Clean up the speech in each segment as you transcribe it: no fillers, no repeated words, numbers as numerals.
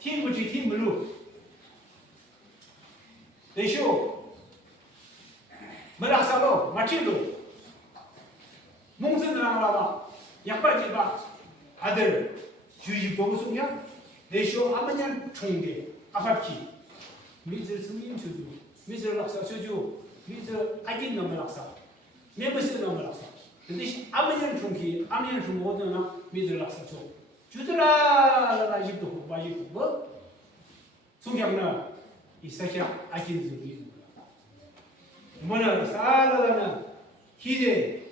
天不去天不路，得修，没拉萨路，没去路，农村那个吧，100几把아들 주지 보고 속냐? 내쇼 아버년 총대 아파피 미즈 승인 주주 미즈 락사 주주 미즈 아긴 넘어 락사 매버스 넘어 락사 근데 아버년 총기 아버년 총 모두나 미즈 락사 줘 주더라 입도 바지고 뭐 송양나 이사샤 아긴 주기 뭐나 살아가나 기대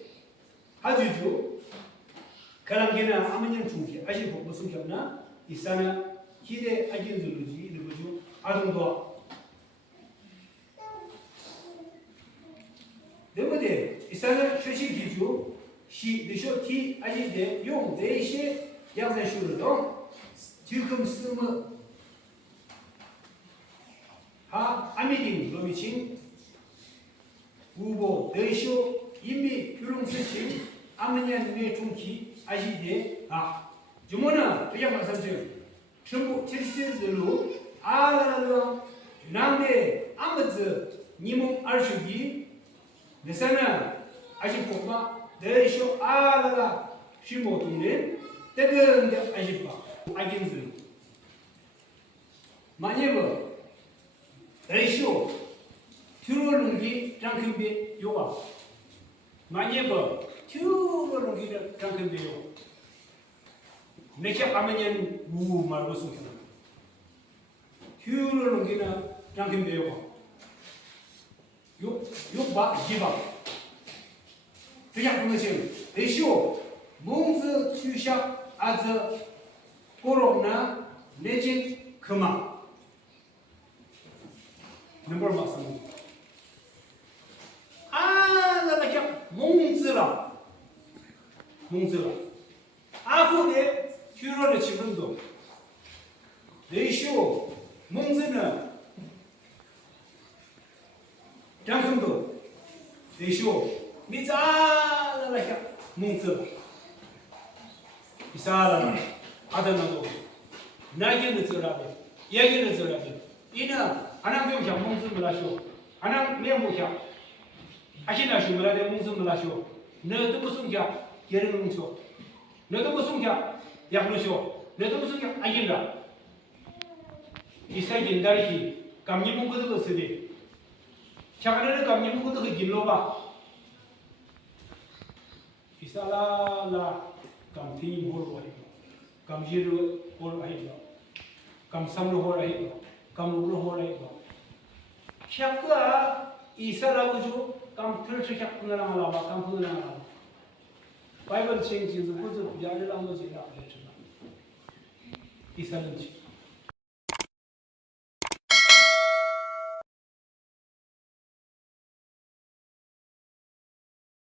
아주주 그랑기는 아무년 중기 아시고 무슨 경나 이사나 기대 아긴 줄루지 이러고죠 아동도 네모데 이사나 최신 기주 시 느쇼티 아지데 용 네시 양산슈르도 지금 쓰면 하 아미딩 로미칭 우보 네쇼 이미 규롱스칭 아무년 내 중기 아시데 아 주모는 그냥 말씀드려 전부 칠세들로 아라라라 유난데 아무즈 니모 알슈기 내사나 아시포마 내쇼 아라라 쉬모동네 때근데 아시파 아긴즈 만예버 내쇼 튜롤룽기 장금비 요가 만예버 튜롤룽기 장금비 요가 내게 가면은 우 말고 숨겨. 휴를 넘기는 장kim 배우고. 욕봐 기봐. 그냥 그것이 대쇼 몽즈 튜샤 아즈 고로나 내진 그만. 넘버 맞습니다. 아, 나가 그냥 몽즈라. 아고네 휴로의 지금도 내쇼 몽즈는 장금도 내쇼 미자라라야 몽즈 이사라라 아다나도 나기는 저라베 이야기는 저라베 이는 아랑병 몽즈 몰라쇼 아랑 매모야 아시나쇼 몰라데 몽즈 몰라쇼 너도 무슨 겨 예를 몽쇼 너도 무슨 겨 약로쇼 너도 무슨 게 아긴다 이사이 인다리히 감리 문구도 그쓰리 차가르는 감리 문구도 그 길로바 이사라라 감티 홀로 와이고 감지르 홀로 와이고 감삼로 홀로 와이고 감루로 홀로 와이고 캬크아 이사라고죠 감틀 캬크나 말아봐 감푸나 말아봐 바이블 책에서 그저 부자를 한 거지 나 이사는지